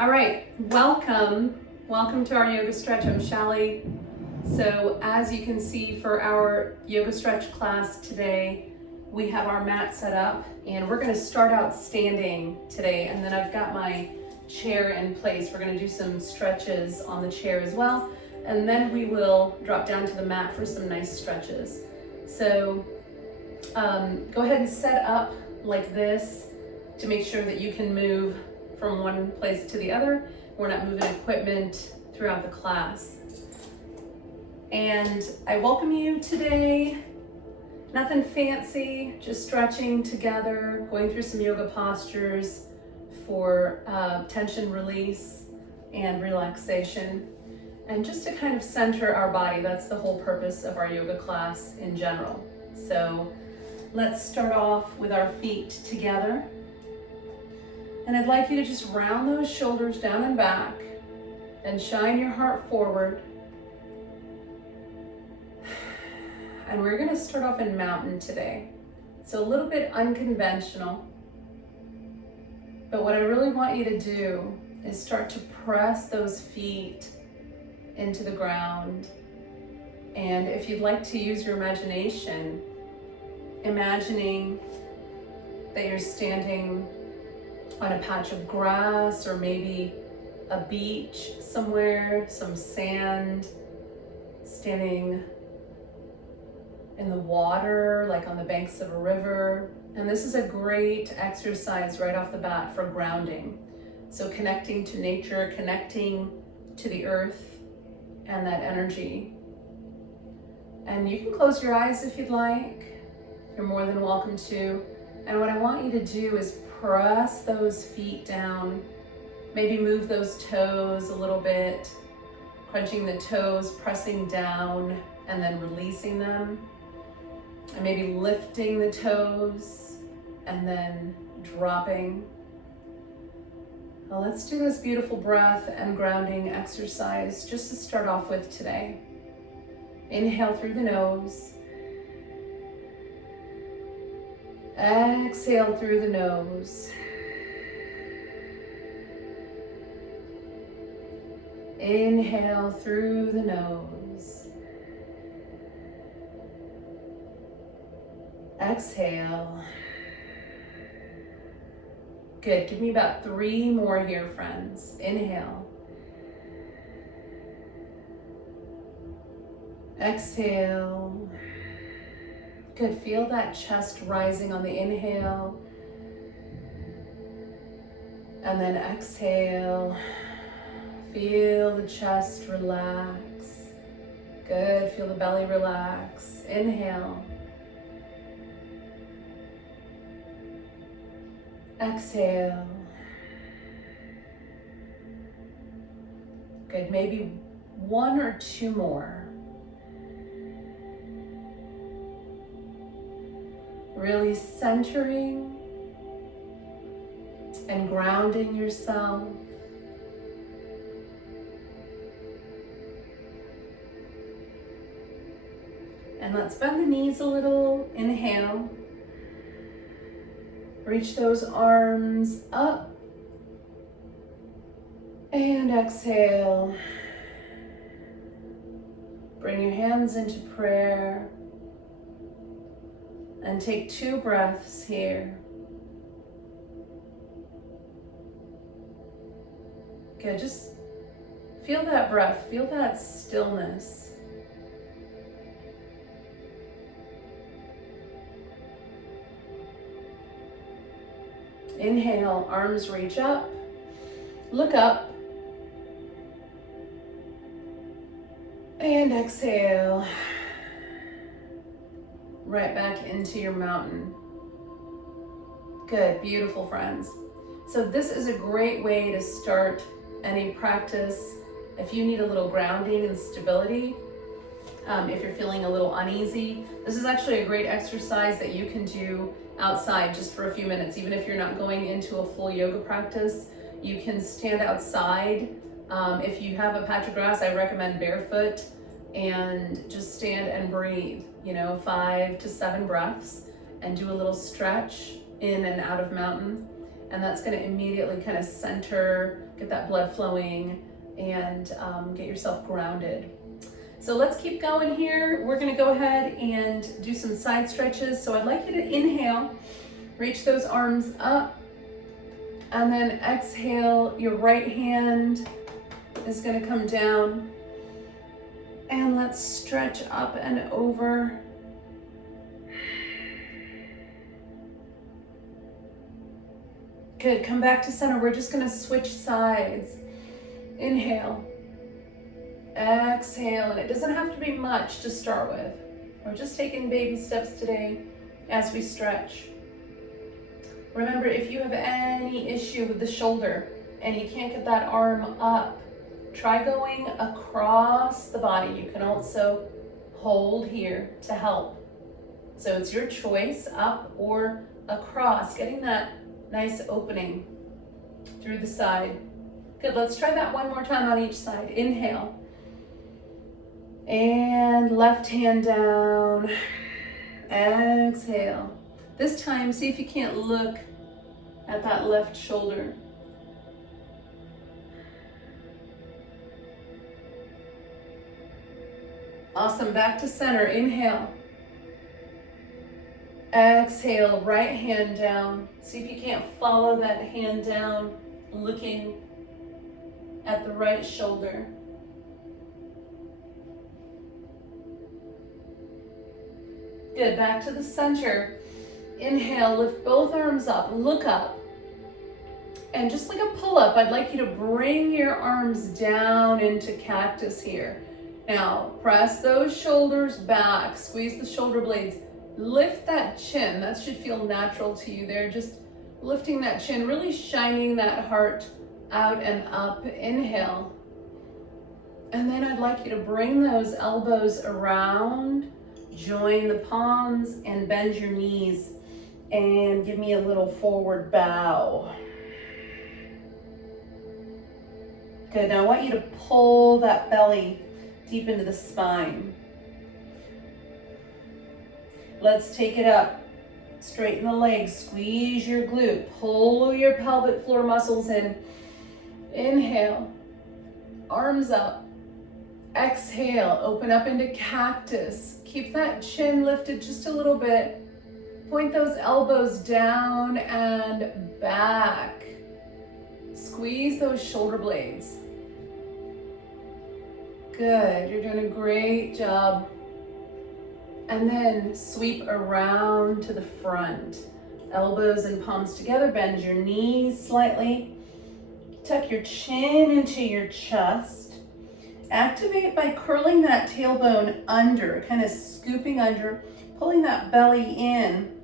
All right, welcome to our yoga stretch. I'm Shali. So as you can see for our yoga stretch class today, we have our mat set up and we're gonna start out standing today, and then I've got my chair in place. We're gonna do some stretches on the chair as well, and then we will drop down to the mat for some nice stretches. So go ahead and set up like this to make sure that you can move from one place to the other. We're not moving equipment throughout the class. And I welcome you today. Nothing fancy, just stretching together, going through some yoga postures for tension release and relaxation. And just to kind of center our body, that's the whole purpose of our yoga class in general. So let's start off with our feet together. And I'd like you to just round those shoulders down and back and shine your heart forward. And we're gonna start off in mountain today. It's a little bit unconventional, but what I really want you to do is start to press those feet into the ground. And if you'd like to use your imagination, imagining that you're standing on a patch of grass or maybe a beach somewhere, some sand, standing in the water, like on the banks of a river. And this is a great exercise right off the bat for grounding. So connecting to nature, connecting to the earth and that energy. And you can close your eyes if you'd like. You're more than welcome to. And what I want you to do is press those feet down. Maybe move those toes a little bit, crunching the toes, pressing down, and then releasing them. And maybe lifting the toes and then dropping. Well, let's do this beautiful breath and grounding exercise just to start off with today. Inhale through the nose. Exhale through the nose. Inhale through the nose. Exhale. Good. Give me about 3 more here, friends. Inhale. Exhale. Good. Feel that chest rising on the inhale. And then exhale. Feel the chest relax. Good. Feel the belly relax. Inhale. Exhale. Good. Maybe 1 or 2 more. Really centering and grounding yourself. And let's bend the knees a little. Inhale. Reach those arms up. And exhale. Bring your hands into prayer. And take 2 breaths here. Good, just feel that breath, feel that stillness. Inhale, arms reach up, look up. And exhale. Right back into your mountain. Good, beautiful friends. So this is a great way to start any practice. If you need a little grounding and stability, if you're feeling a little uneasy, this is actually a great exercise that you can do outside just for a few minutes. Even if you're not going into a full yoga practice, you can stand outside. If you have a patch of grass, I recommend barefoot and just stand and breathe, 5 to 7 breaths and do a little stretch in and out of mountain. and that's going to immediately kind of center, get that blood flowing, and get yourself grounded. So let's keep going here. We're going to go ahead and do some side stretches. So I'd like you to inhale, reach those arms up, and then exhale. Your right hand is going to come down, and let's stretch up and over. Good, come back to center. We're just gonna switch sides. Inhale, exhale, and it doesn't have to be much to start with. We're just taking baby steps today as we stretch. Remember, if you have any issue with the shoulder and you can't get that arm up, try going across the body. You can also hold here to help. So it's your choice, up or across, getting that nice opening through the side. Good, let's try that one more time on each side. Inhale. And left hand down. Exhale. This time, see if you can't look at that left shoulder. Awesome, back to center. Inhale. Exhale, right hand down. See if you can't follow that hand down, looking at the right shoulder. Good, back to the center. Inhale, lift both arms up, look up. And just like a pull-up, I'd like you to bring your arms down into cactus here. Now, press those shoulders back, squeeze the shoulder blades. Lift that chin, that should feel natural to you there. Just lifting that chin, really shining that heart out and up. Inhale. And then I'd like you to bring those elbows around, join the palms, and bend your knees. And give me a little forward bow. Good, now I want you to pull that belly deep into the spine. Let's take it up. Straighten the legs, squeeze your glute, pull your pelvic floor muscles in. Inhale, arms up. Exhale, open up into cactus. Keep that chin lifted just a little bit. Point those elbows down and back. Squeeze those shoulder blades. Good, you're doing a great job. And then sweep around to the front. Elbows and palms together, bend your knees slightly. Tuck your chin into your chest. Activate by curling that tailbone under, kind of scooping under, pulling that belly in.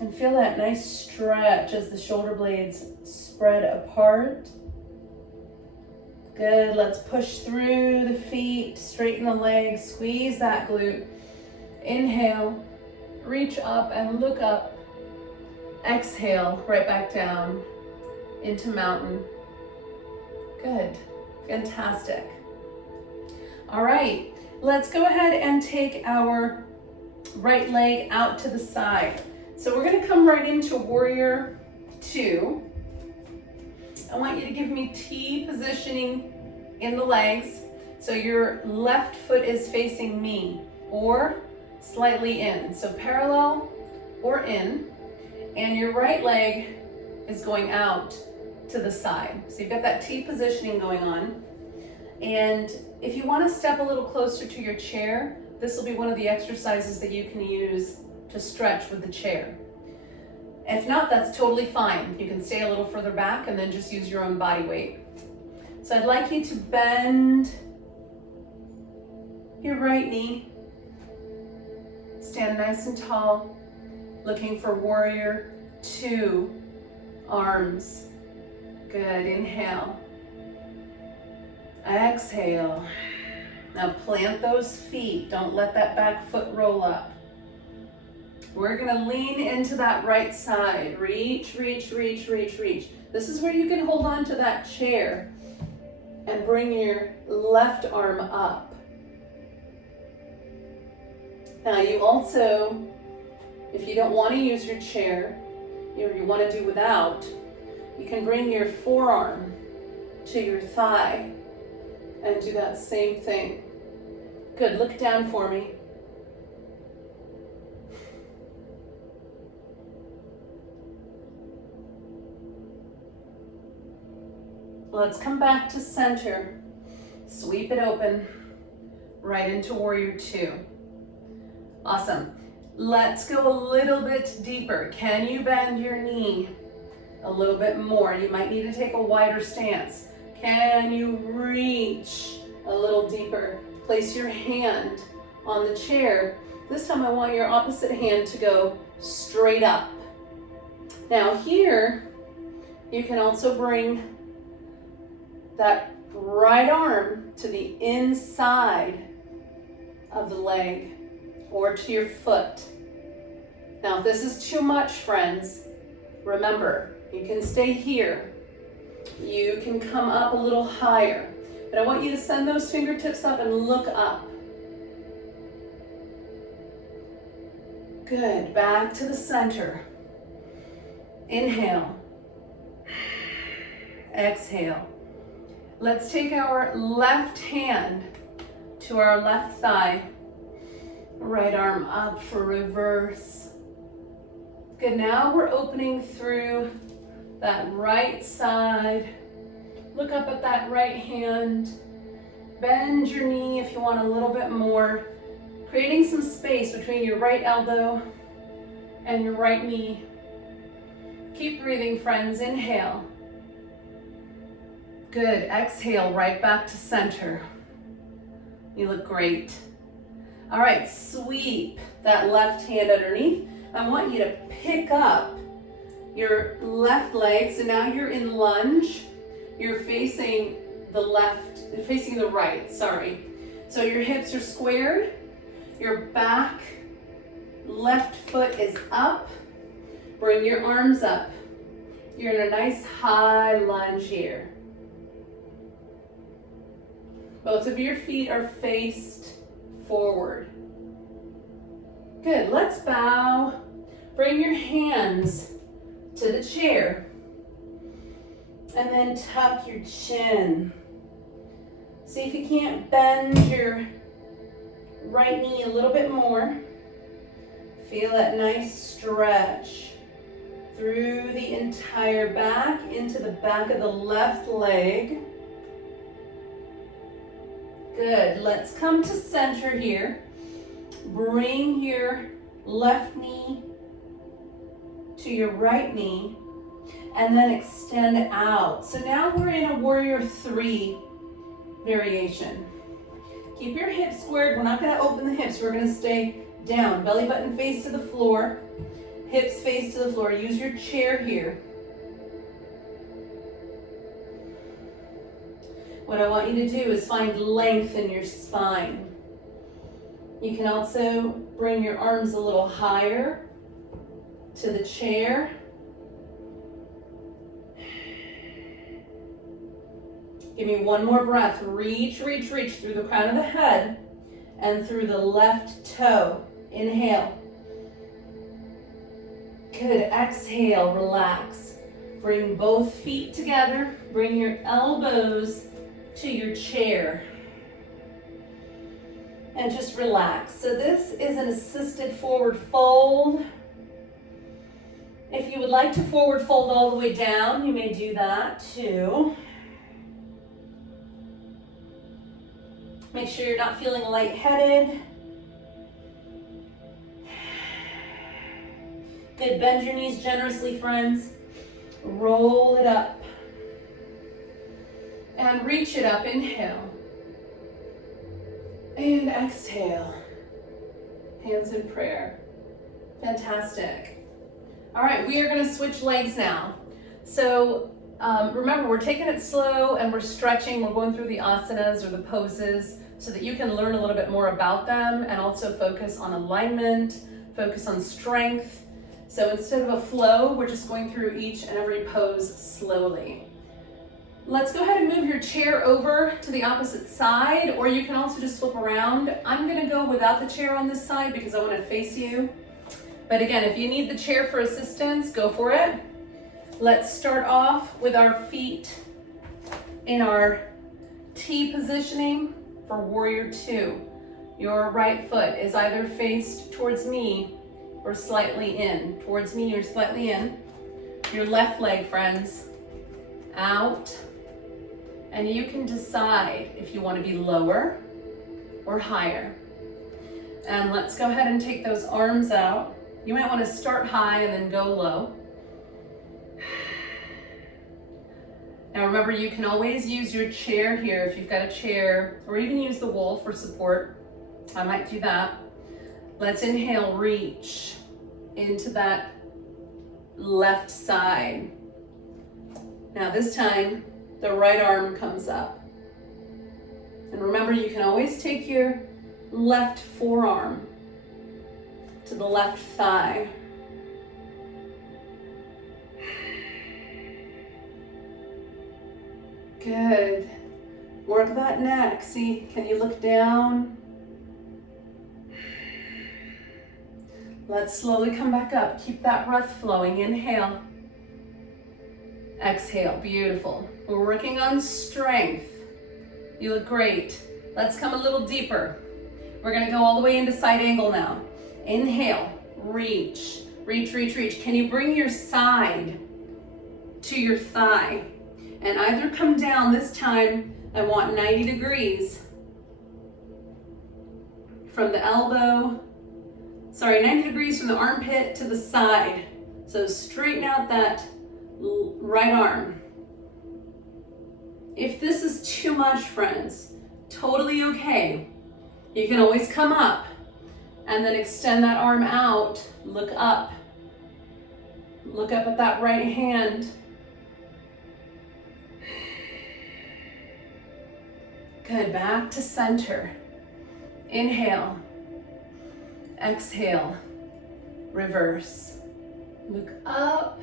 And feel that nice stretch as the shoulder blades spread apart. Good, let's push through the feet, straighten the legs, squeeze that glute. Inhale, reach up and look up. Exhale, right back down into mountain. Good, fantastic. All right, let's go ahead and take our right leg out to the side. So we're gonna come right into warrior two. I want you to give me T positioning in the legs. So your left foot is facing me or slightly in. So parallel or in. And your right leg is going out to the side. So you've got that T positioning going on. And if you want to step a little closer to your chair, this will be one of the exercises that you can use to stretch with the chair. If not, that's totally fine. You can stay a little further back and then just use your own body weight. So I'd like you to bend your right knee. Stand nice and tall, looking for warrior two. Arms. Good, inhale. Exhale. Now plant those feet. Don't let that back foot roll up. We're gonna lean into that right side. Reach, reach, reach, reach, reach. This is where you can hold on to that chair and bring your left arm up. Now you also, if you don't want to use your chair, or you want to do without, you can bring your forearm to your thigh and do that same thing. Good, look down for me. Let's come back to center. Sweep it open, right into warrior two. Awesome. Let's go a little bit deeper. Can you bend your knee a little bit more? You might need to take a wider stance. Can you reach a little deeper? Place your hand on the chair. This time I want your opposite hand to go straight up. Now here, you can also bring that right arm to the inside of the leg or to your foot. Now, if this is too much, friends, remember, you can stay here. You can come up a little higher, but I want you to send those fingertips up and look up. Good, back to the center. Inhale. Exhale. Let's take our left hand to our left thigh. Right arm up for reverse. Good, now we're opening through that right side. Look up at that right hand. Bend your knee if you want a little bit more. Creating some space between your right elbow and your right knee. Keep breathing, friends. Inhale. Good, exhale, right back to center. You look great. All right, sweep that left hand underneath. I want you to pick up your left leg. So now you're in lunge. You're facing the right, sorry. So your hips are squared. Your back left foot is up. Bring your arms up. You're in a nice high lunge here. Both of your feet are faced forward. Good, let's bow. Bring your hands to the chair. And then tuck your chin. See if you can't bend your right knee a little bit more. Feel that nice stretch through the entire back, into the back of the left leg. Good, let's come to center here. Bring your left knee to your right knee and then extend out. So now we're in a warrior three variation. Keep your hips squared. We're not going to open the hips. We're going to stay down. Belly button face to the floor. Hips face to the floor. Use your chair here. What I want you to do is find length in your spine. You can also bring your arms a little higher to the chair. Give me one more breath. Reach, reach, reach through the crown of the head and through the left toe. Inhale. Good. Exhale, relax. Bring both feet together. Bring your elbows to your chair. And just relax. So this is an assisted forward fold. If you would like to forward fold all the way down, you may do that too. Make sure you're not feeling lightheaded. Good, bend your knees generously, friends. Roll it up. And reach it up, inhale. And exhale. Hands in prayer. Fantastic. All right, we are gonna switch legs now. So remember, we're taking it slow and we're stretching. We're going through the asanas or the poses so that you can learn a little bit more about them and also focus on alignment, focus on strength. So instead of a flow, we're just going through each and every pose slowly. Let's go ahead and move your chair over to the opposite side, or you can also just flip around. I'm gonna go without the chair on this side because I wanna face you. But again, if you need the chair for assistance, go for it. Let's start off with our feet in our T positioning for warrior two. Your right foot is either faced towards me or slightly in. Towards me or slightly in. Your left leg, friends, out. And you can decide if you want to be lower or higher. And let's go ahead and take those arms out. You might want to start high and then go low. Now remember, you can always use your chair here if you've got a chair, or even use the wall for support. I might do that. Let's inhale, reach into that left side. Now this time, the right arm comes up. And remember, you can always take your left forearm to the left thigh. Good. Work that neck. See, can you look down? Let's slowly come back up. Keep that breath flowing. Inhale. Exhale. Beautiful. We're working on strength. You look great. Let's come a little deeper. We're going to go all the way into side angle now. Inhale. Reach. Reach, reach, reach. Can you bring your side to your thigh? And either come down, this time I want 90 degrees from the elbow, 90 degrees from the armpit to the side. So straighten out that right arm. If this is too much, friends, totally okay. You can always come up and then extend that arm out, look up. Look up at that right hand. Good, back to center. Inhale, exhale, reverse. Look up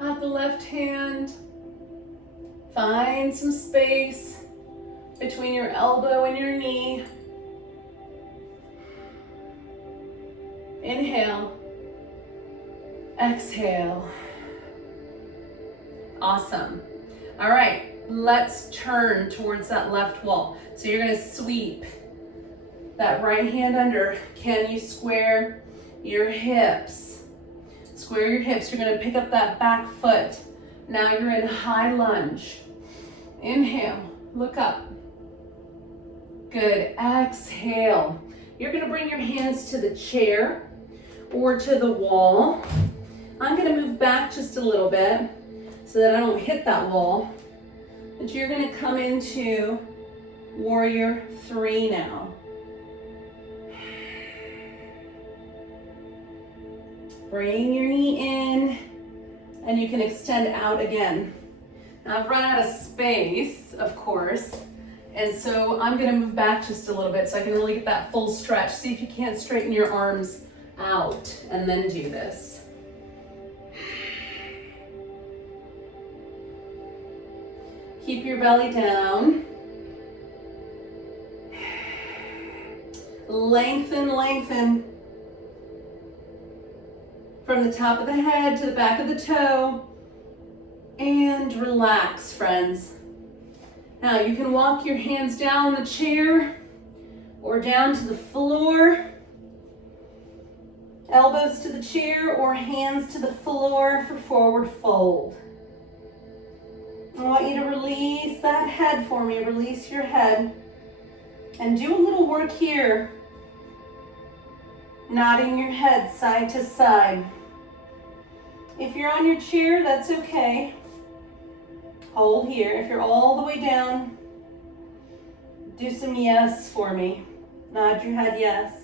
at the left hand. Find some space between your elbow and your knee. Inhale, exhale. Awesome. All right. Let's turn towards that left wall. So you're going to sweep that right hand under. Can you square your hips? Square your hips. You're going to pick up that back foot. Now you're in high lunge. Inhale, look up. Good. Exhale. You're going to bring your hands to the chair or to the wall. I'm going to move back just a little bit so that I don't hit that wall. And you're going to come into warrior three now. Bring your knee in, and you can extend out again. Now I've run out of space, of course, and so I'm going to move back just a little bit so I can really get that full stretch. See if you can't straighten your arms out and then do this. Keep your belly down. Lengthen, lengthen. From the top of the head to the back of the toe. And relax, friends. Now you can walk your hands down the chair or down to the floor. Elbows to the chair or hands to the floor for forward fold. I want you to release that head for me. Release your head. And do a little work here. Nodding your head side to side. If you're on your chair, that's okay. Hold here. If you're all the way down, do some yes for me. Nod your head yes.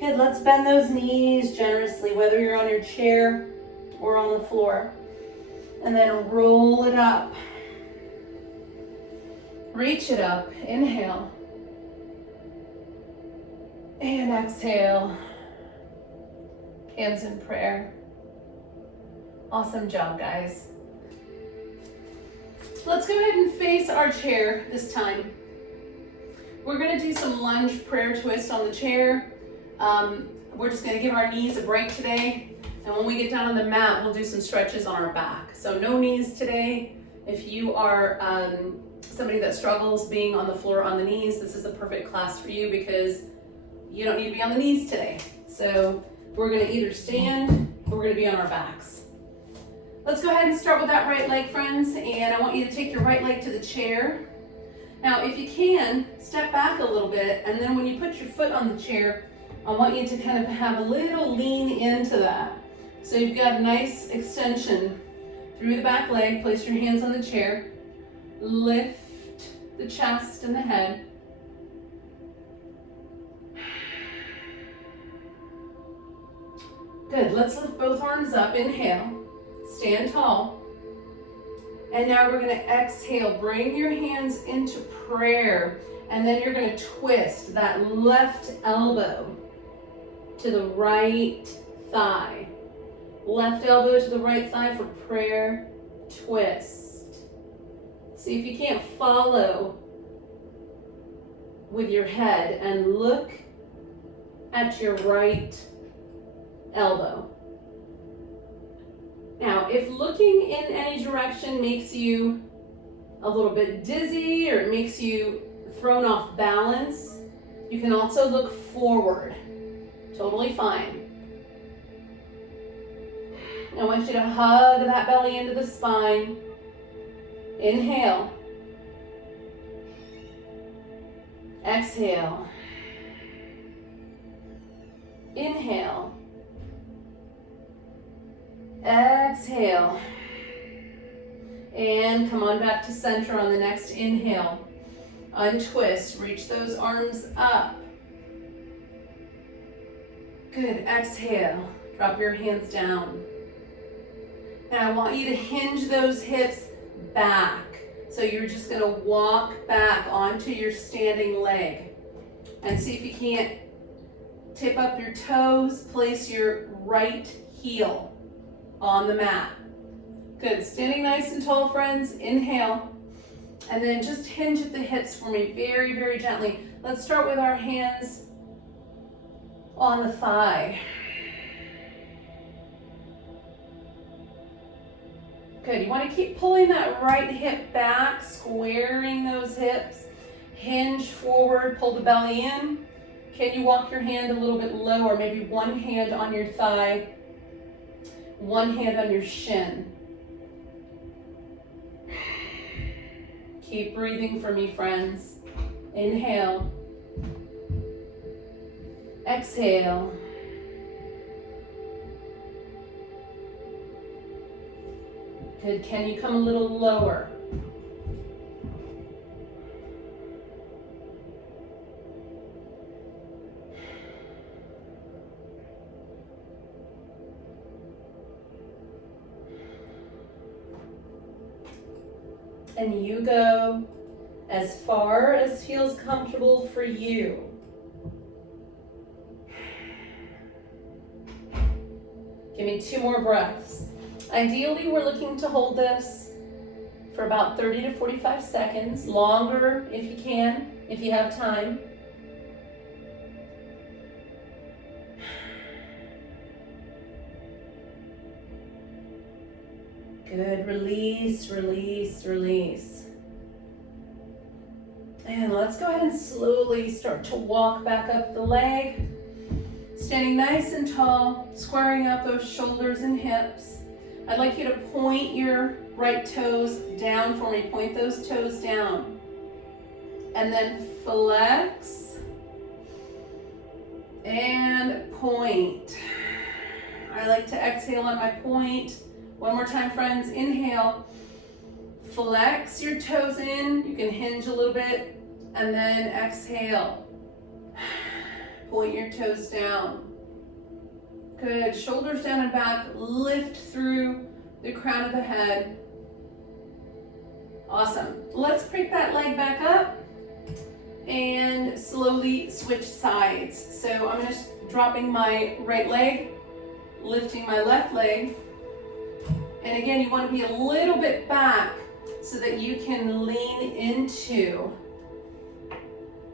Good, let's bend those knees generously, whether you're on your chair or on the floor. And then roll it up. Reach it up. Inhale. And exhale. Hands in prayer. Awesome job, guys. Let's go ahead and face our chair this time. We're gonna do some lunge prayer twist on the chair. We're just gonna give our knees a break today. And when we get down on the mat, we'll do some stretches on our back. So no knees today. If you are somebody that struggles being on the floor on the knees, this is a perfect class for you because you don't need to be on the knees today. So we're gonna either stand or we're gonna be on our backs. Let's go ahead and start with that right leg, friends. And I want you to take your right leg to the chair. Now, if you can, step back a little bit, and then when you put your foot on the chair, I want you to kind of have a little lean into that. So you've got a nice extension through the back leg. Place your hands on the chair. Lift the chest and the head. Good, let's lift both arms up. Inhale, stand tall. And now we're gonna exhale, bring your hands into prayer, and then you're gonna twist that left elbow to the right thigh. Left elbow to the right thigh for prayer, twist. See if you can't follow with your head and look at your right elbow. Now, if looking in any direction makes you a little bit dizzy or it makes you thrown off balance, you can also look forward. Totally fine. I want you to hug that belly into the spine. Inhale. Exhale. Inhale. Exhale. And come on back to center on the next inhale. Untwist, reach those arms up. Good, exhale. Drop your hands down. Now I want you to hinge those hips back. So you're just gonna walk back onto your standing leg. And see if you can't tip up your toes, place your right heel on the mat. Good, standing nice and tall, friends. Inhale, and then just hinge at the hips for me very, very gently. Let's start with our hands on the thigh. Good, you want to keep pulling that right hip back, squaring those hips. Hinge forward, pull the belly in. Can you walk your hand a little bit lower? Maybe one hand on your thigh, one hand on your shin. Keep breathing for me, friends. Inhale. Exhale. Good. Can you come a little lower? And you go as far as feels comfortable for you. Give me 2 more breaths. Ideally, we're looking to hold this for about 30 to 45 seconds, longer if you can, if you have time. Good, release, release, release. And let's go ahead and slowly start to walk back up the leg. Standing nice and tall, squaring out those shoulders and hips. I'd like you to point your right toes down for me. Point those toes down. And then flex. And point. I like to exhale on my point. One more time, friends. Inhale. Flex your toes in. You can hinge a little bit. And then exhale. Point your toes down. Good. Shoulders down and back. Lift through the crown of the head. Awesome. Let's pick that leg back up and slowly switch sides. So I'm just dropping my right leg, lifting my left leg. And again, you want to be a little bit back so that you can lean into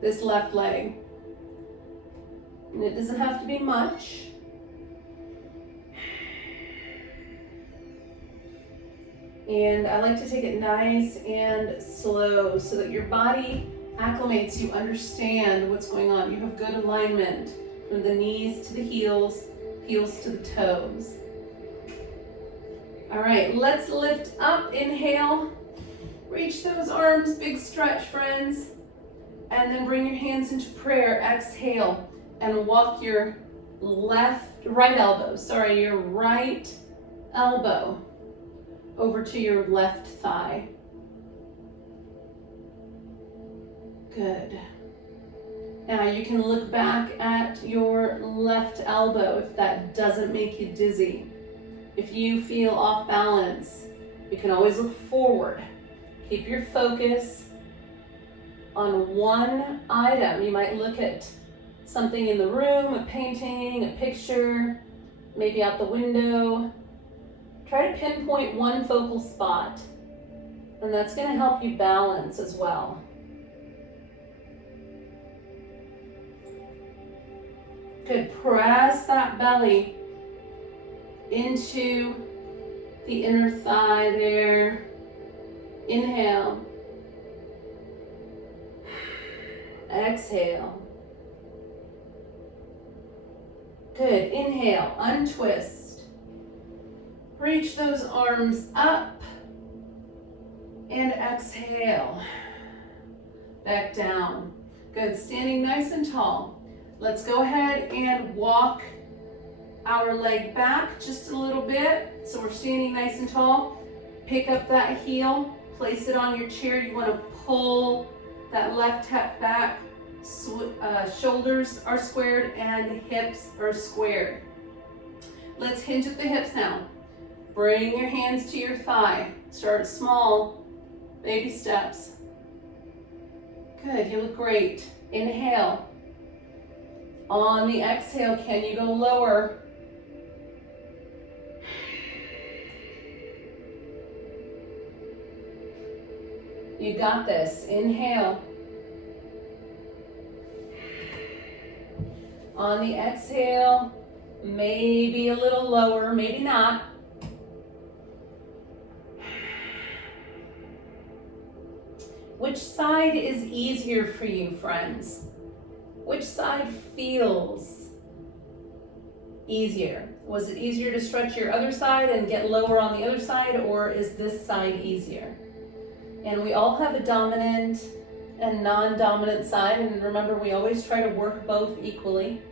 this left leg. And it doesn't have to be much. And I like to take it nice and slow so that your body acclimates, you understand what's going on. You have good alignment from the knees to the heels, heels to the toes. All right, let's lift up, inhale. Reach those arms, big stretch, friends. And then bring your hands into prayer, exhale. And walk your right elbow over to your left thigh. Good. Now you can look back at your left elbow if that doesn't make you dizzy. If you feel off balance, you can always look forward. Keep your focus on one item. You might look at something in the room, a painting, a picture, maybe out the window. Try to pinpoint one focal spot, and that's going to help you balance as well. Good. Press that belly into the inner thigh there. Inhale. Exhale. Good. Inhale. Untwist. Reach those arms up. And exhale. Back down. Good. Standing nice and tall. Let's go ahead and walk our leg back just a little bit. So we're standing nice and tall. Pick up that heel. Place it on your chair. You want to pull that left hip back. Shoulders are squared and hips are squared. Let's hinge at the hips now. Bring your hands to your thigh. Start small, baby steps. Good, you look great. Inhale. On the exhale, can you go lower? You got this. Inhale. On the exhale, maybe a little lower, maybe not. Which side is easier for you, friends? Which side feels easier? Was it easier to stretch your other side and get lower on the other side, or is this side easier? And we all have a dominant and non-dominant side, and remember, we always try to work both equally.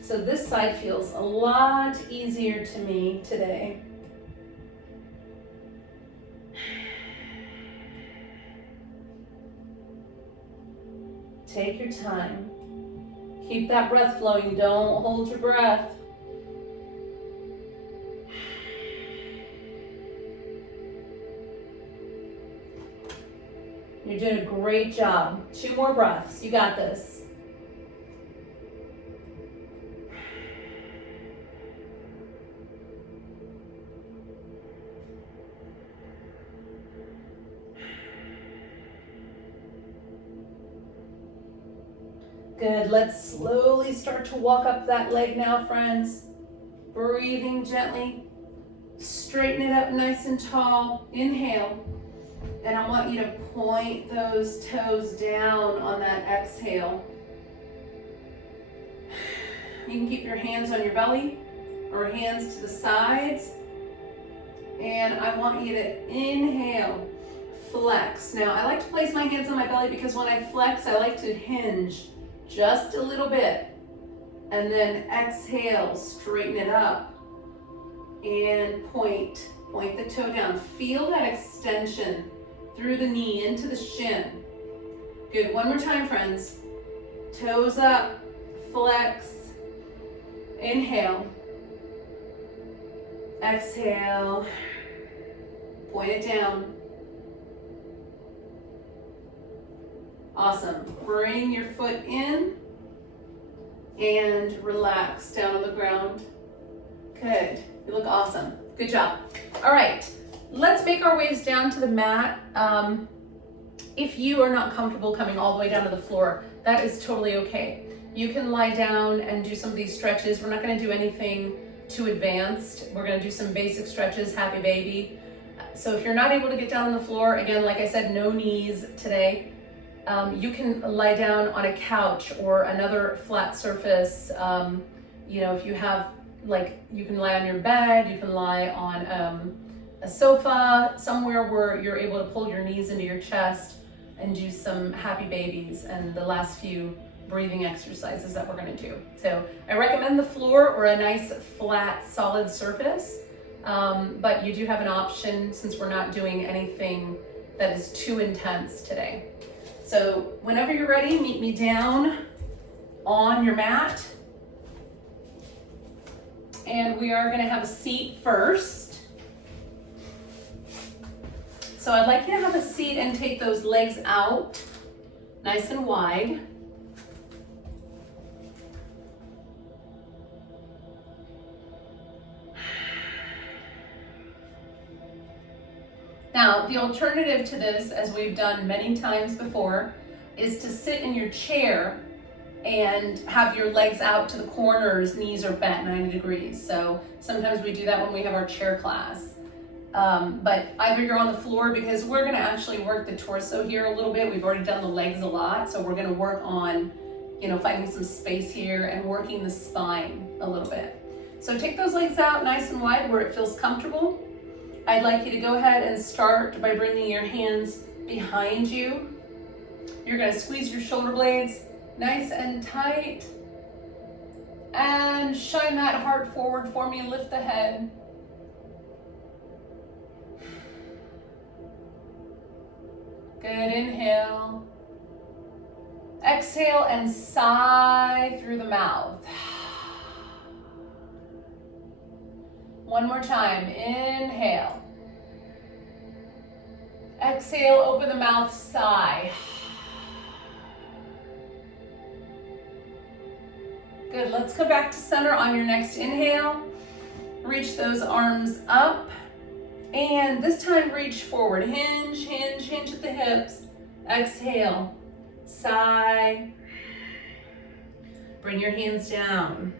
So this side feels a lot easier to me today. Take your time. Keep that breath flowing. Don't hold your breath. You're doing a great job. 2 more breaths. You got this. Good. Let's slowly start to walk up that leg now, friends. Breathing gently. Straighten it up nice and tall. Inhale. And I want you to point those toes down on that exhale. You can keep your hands on your belly or hands to the sides. And I want you to inhale, flex. Now, I like to place my hands on my belly because when I flex, I like to hinge just a little bit. And then exhale, straighten it up. And point the toe down. Feel that extension through the knee into the shin. Good, 1 more time, friends. Toes up, flex, inhale, exhale, point it down. Awesome. Bring your foot in and relax down on the ground. Good, you look awesome. Good job. All right. Let's make our ways down to the mat. If you are not comfortable coming all the way down to the floor, that is totally okay. You can lie down and do some of these stretches. We're not gonna do anything too advanced. We're gonna do some basic stretches, happy baby. So if you're not able to get down on the floor, again, like I said, no knees today. You can lie down on a couch or another flat surface. You know, if you have, like, you can lie on your bed, you can lie on a sofa, somewhere where you're able to pull your knees into your chest and do some happy babies and the last few breathing exercises that we're gonna do. So I recommend the floor or a nice flat solid surface, but you do have an option since we're not doing anything that is too intense today. So whenever you're ready, meet me down on your mat. And we are gonna have a seat first. So I'd like you to have a seat and take those legs out, nice and wide. Now, the alternative to this, as we've done many times before, is to sit in your chair and have your legs out to the corners, knees are bent 90 degrees. So sometimes we do that when we have our chair class. But either you're on the floor, because we're gonna actually work the torso here a little bit. We've already done the legs a lot, so we're gonna work on, you know, finding some space here and working the spine a little bit. So take those legs out nice and wide where it feels comfortable. I'd like you to go ahead and start by bringing your hands behind you. You're gonna squeeze your shoulder blades nice and tight and shine that heart forward for me. Lift the head. Good, inhale. Exhale and sigh through the mouth. One more time, inhale. Exhale, open the mouth, sigh. Good, let's go back to center on your next inhale. Reach those arms up. And this time reach forward, hinge, hinge, hinge at the hips. Exhale, sigh. Bring your hands down.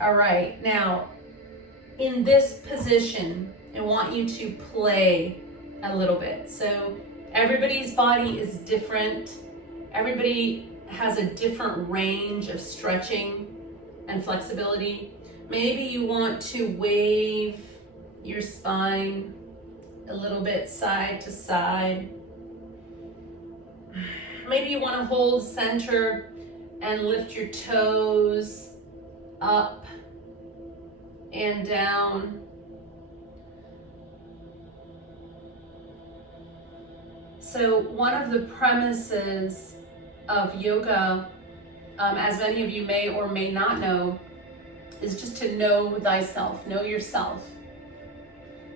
All right, now in this position, I want you to play a little bit. So everybody's body is different. Everybody has a different range of stretching and flexibility. Maybe you want to wave your spine a little bit side to side. Maybe you want to hold center and lift your toes up and down. So one of the premises of yoga, as many of you may or may not know, is just to know thyself, know yourself.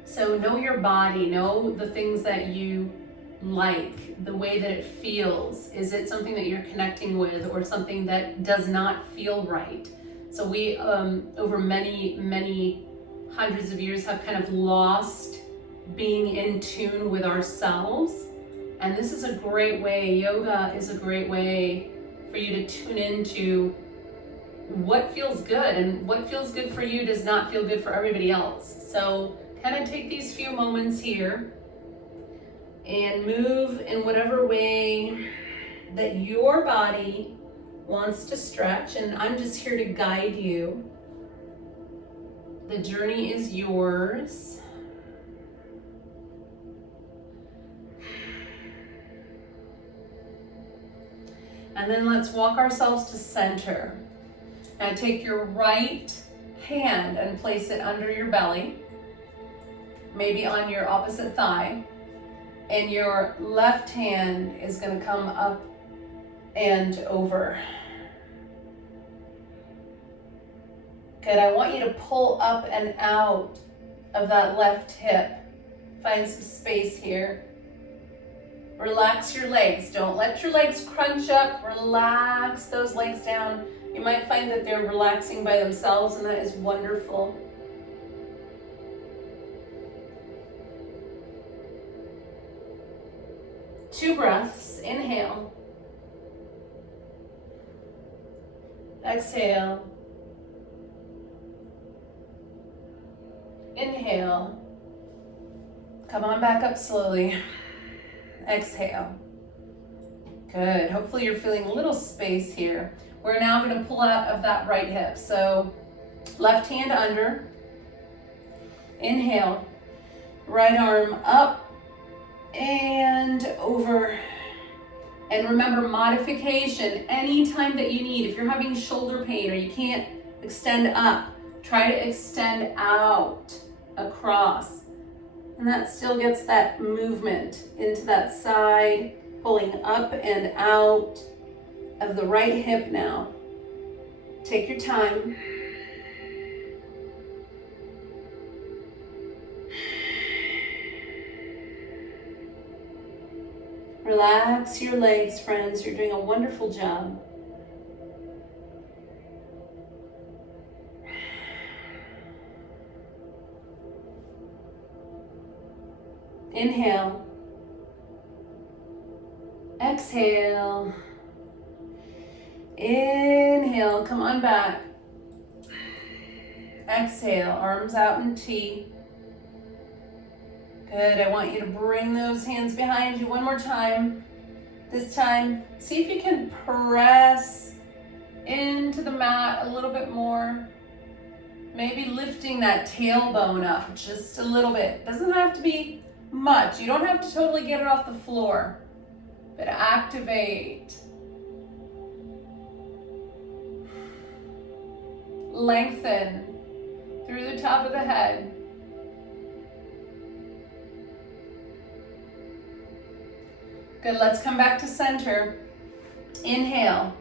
So know your body, know the things that you like, the way that it feels. Is it something that you're connecting with or something that does not feel right? So we, over many hundreds of years, have kind of lost being in tune with ourselves. And this is a great way, yoga is a great way for you to tune into what feels good, and what feels good for you does not feel good for everybody else. So kind of take these few moments here and move in whatever way that your body wants to stretch, and I'm just here to guide you. The journey is yours. And then let's walk ourselves to center. Now take your right hand and place it under your belly, maybe on your opposite thigh, and your left hand is going to come up and over. Good, I want you to pull up and out of that left hip. Find some space here. Relax your legs. Don't let your legs crunch up. Relax those legs down. You might find that they're relaxing by themselves, and that is wonderful. 2 breaths. Inhale. Exhale. Inhale. Come on back up slowly. Exhale. Good. Hopefully you're feeling a little space here. We're now going to pull out of that right hip. So left hand under. Inhale. Right arm up and over. And remember, modification anytime that you need. If you're having shoulder pain or you can't extend up, try to extend out across. And that still gets that movement into that side, pulling up and out of the right hip now. Take your time. Relax your legs, friends. You're doing a wonderful job. Inhale. Exhale. Inhale. Come on back. Exhale. Arms out in T. Good. I want you to bring those hands behind you one more time. This time, see if you can press into the mat a little bit more. Maybe lifting that tailbone up just a little bit. Doesn't have to be much. You don't have to totally get it off the floor, but activate. Lengthen through the top of the head. Good, let's come back to center. Inhale.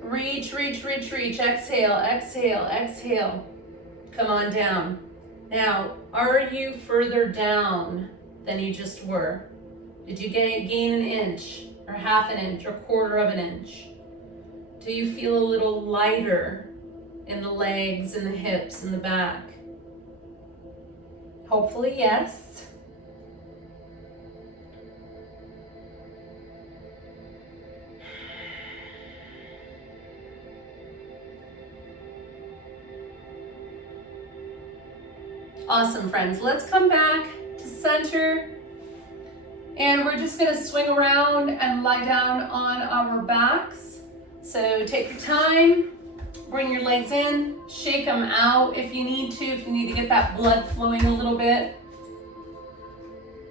Reach, reach, reach, reach. Exhale, exhale, exhale. Come on down. Now, are you further down than you just were? Did you gain an inch, or half an inch, or quarter of an inch? Do you feel a little lighter in the legs and the hips and the back? Hopefully, yes. Awesome, friends. Let's come back to center. And we're just going to swing around and lie down on our backs. So take your time, bring your legs in, shake them out if you need to get that blood flowing a little bit.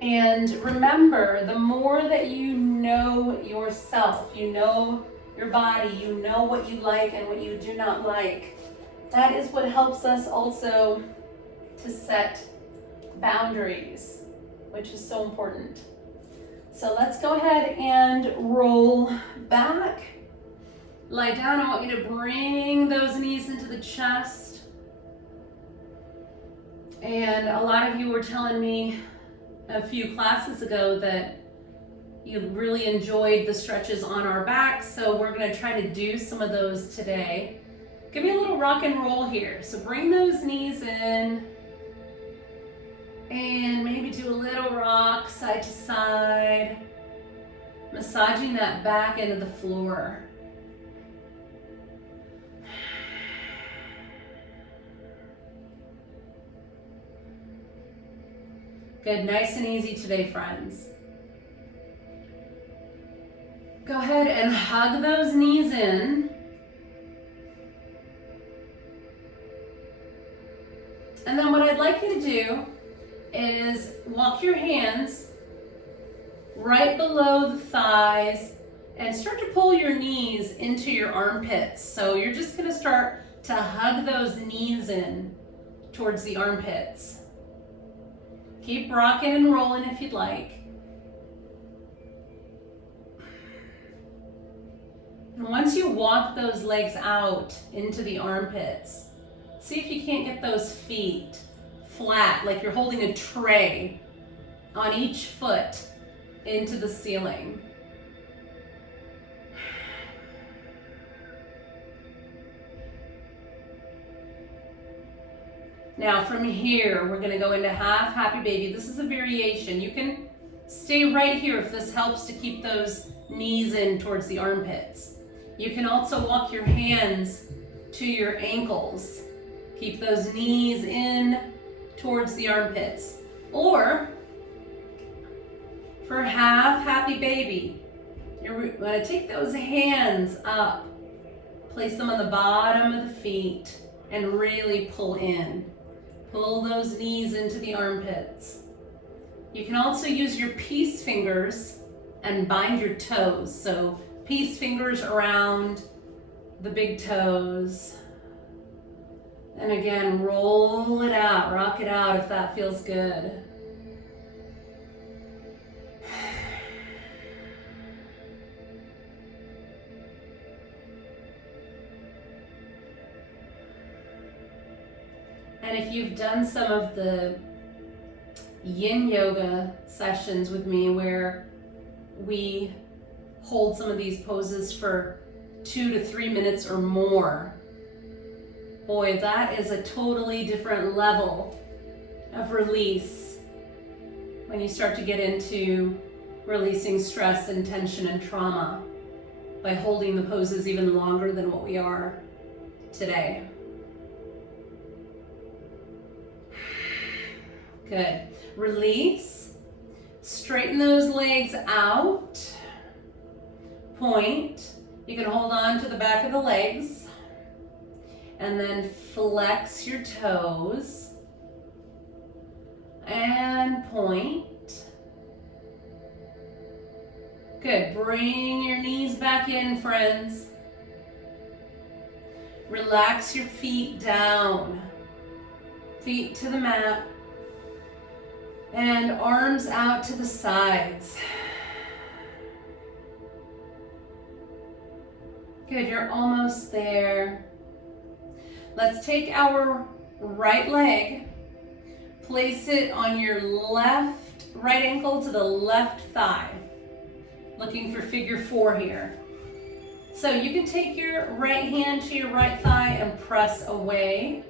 And remember, the more that you know yourself, you know your body, you know what you like and what you do not like, that is what helps us also to set boundaries, which is so important. So let's go ahead and roll back. Lie down. I want you to bring those knees into the chest. And a lot of you were telling me a few classes ago that you really enjoyed the stretches on our backs, so we're going to try to do some of those today. Give me a little rock and roll here. So bring those knees in. And maybe do a little rock side to side, massaging that back into the floor. Good, nice and easy today, friends. Go ahead and hug those knees in. And then what I'd like you to do is walk your hands right below the thighs and start to pull your knees into your armpits. So you're just going to start to hug those knees in towards the armpits. Keep rocking and rolling if you'd like. And once you walk those legs out into the armpits, see if you can't get those feet flat, like you're holding a tray on each foot into the ceiling. Now from here, we're gonna go into half happy baby. This is a variation. You can Stay right here if this helps to keep those knees in towards the armpits. You can also walk your hands to your ankles. Keep those knees in towards the armpits. Or for half happy baby, you're going to take those hands up, place them on the bottom of the feet, and really pull in. Pull those knees into the armpits. You can also use your peace fingers and bind your toes. So peace fingers around the big toes. And again, roll it out, rock it out if that feels good. And if you've done some of the yin yoga sessions with me where we hold some of these poses for 2 to 3 minutes or more, boy, that is a totally different level of release when you start to get into releasing stress and tension and trauma by holding the poses even longer than what we are today. Good. Release. Straighten those legs out. Point. You can hold on to the back of the legs. And then flex your toes. And point. Good. Bring your knees back in, friends. Relax your feet down. Feet to the mat. And arms out to the sides. Good, you're almost there. Let's take our right leg, place it on your right ankle to the left thigh. Looking for figure 4 here. So you can take your right hand to your right thigh and press away.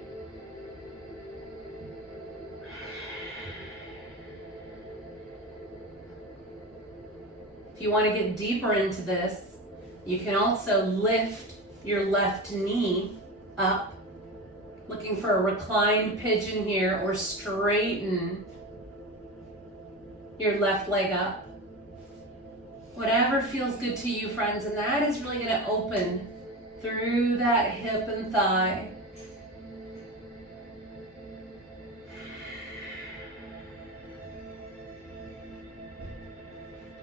If you want to get deeper into this, you can also lift your left knee up, looking for a reclined pigeon here, or straighten your left leg up. Whatever feels good to you, friends, and that is really going to open through that hip and thigh.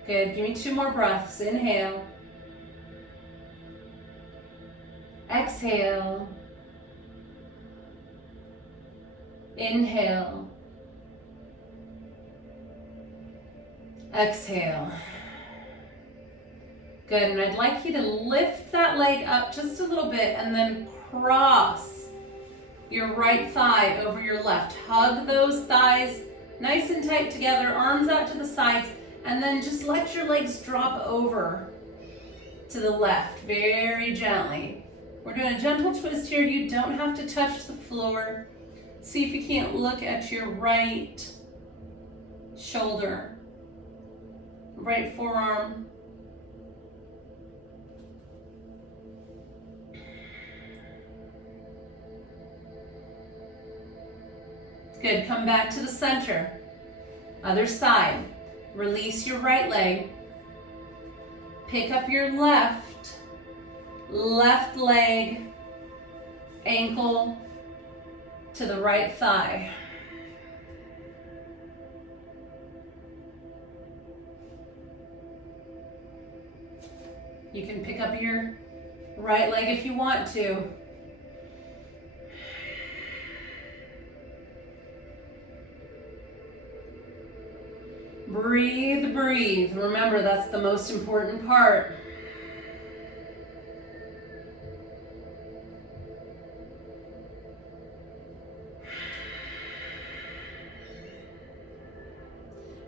Good, give me 2 more breaths. Inhale. Exhale. Inhale. Exhale. Good, and I'd like you to lift that leg up just a little bit and then cross your right thigh over your left. Hug those thighs nice and tight together, arms out to the sides. And then just let your legs drop over to the left, very gently. We're doing a gentle twist here. You don't have to touch the floor. See if you can't look at your right shoulder, right forearm. Good, come back to the center. Other side. Release your right leg. Pick up your left leg, ankle to the right thigh. You can pick up your right leg if you want to. Breathe, breathe. Remember, that's the most important part.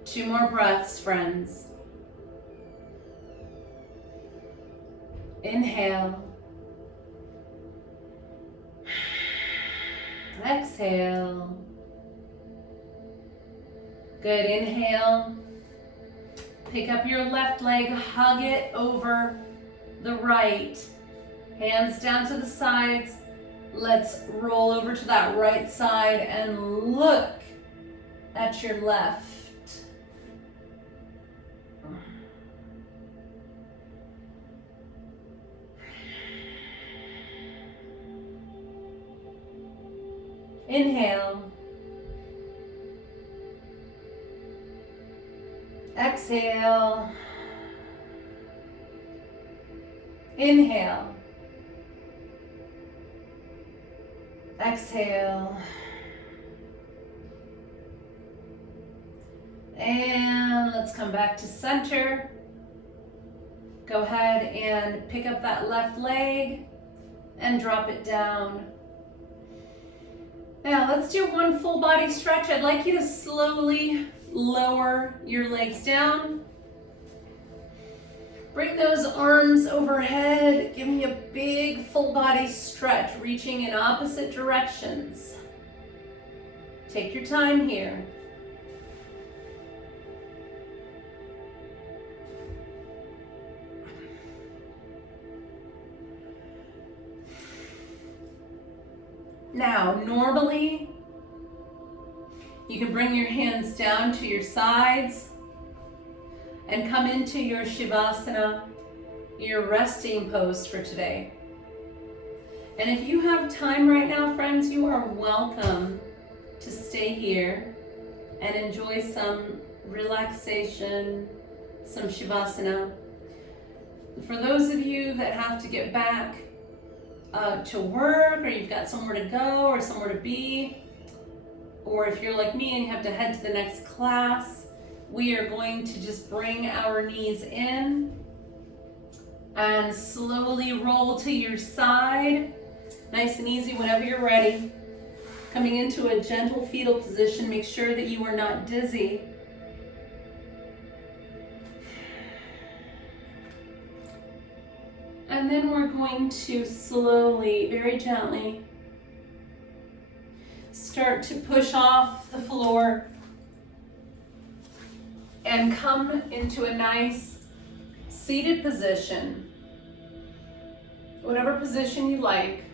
Two more breaths, friends. Inhale. Exhale. Good, inhale. Pick up your left leg, hug it over the right. Hands down to the sides. Let's roll over to that right side and look at your left. Inhale. Exhale. Inhale. Exhale. And let's come back to center. Go ahead and pick up that left leg and drop it down. Now let's do one full body stretch. I'd like you to slowly lower your legs down. Bring those arms overhead. Give me a big full body stretch, reaching in opposite directions. Take your time here. Now, normally, you can bring your hands down to your sides and come into your Shavasana, your resting pose for today. And if you have time right now, friends, you are welcome to stay here and enjoy some relaxation, some Shavasana. For those of you that have to get back to work, or you've got somewhere to go or somewhere to be, or if you're like me and you have to head to the next class, we are going to just bring our knees in and slowly roll to your side. Nice and easy whenever you're ready. Coming into a gentle fetal position, make sure that you are not dizzy. And then we're going to slowly, very gently, start to push off the floor and come into a nice seated position, whatever position you like.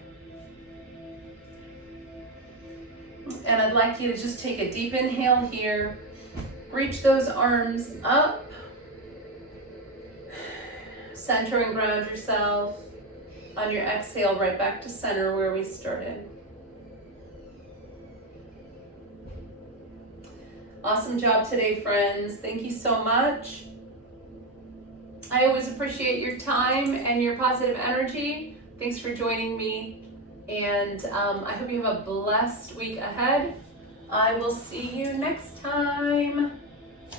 And I'd like you to just take a deep inhale here, reach those arms up, center and ground yourself. On your exhale, right back to center where we started. Awesome job today, friends. Thank you so much. I always appreciate your time and your positive energy. Thanks for joining me. And I hope you have a blessed week ahead. I will see you next time.